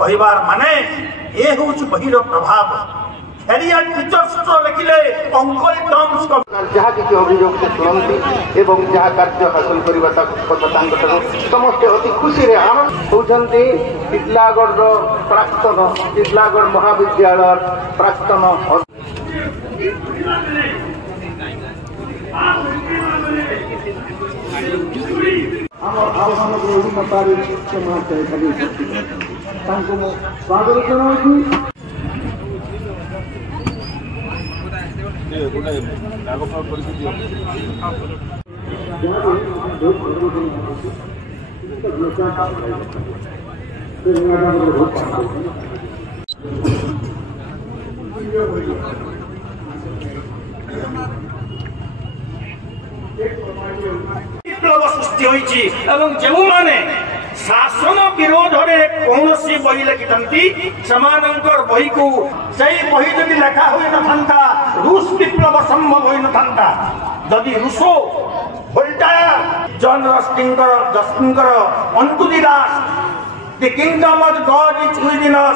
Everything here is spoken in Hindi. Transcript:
कहबार माने ये हूँ बहिर प्रभाव हैरियट टीचर्स तो लिखिले अंकल टर्म्स को जहाँ किसी अभियोग से शुणती एवं जहाँ कार्य हासिल करने समस्ते अति खुशी रे आनंद होती टिटलागढ़ प्राक्तन टिटलागढ़ महाविद्यालय प्राक्तन स्वागत जनाऊँ विप्लव सृष्टि होइछि एवं जो माने शासन विरोध में कौन सी बही लिखिथंती समानंकर बही को सही बही जदि लेखा होई न थांता रूस विप्लव संभव होई न थांता जदि रूसो वोल्टायर जॉन रस्किंगर जस्टिंगर unto the last the kingdom of God is within us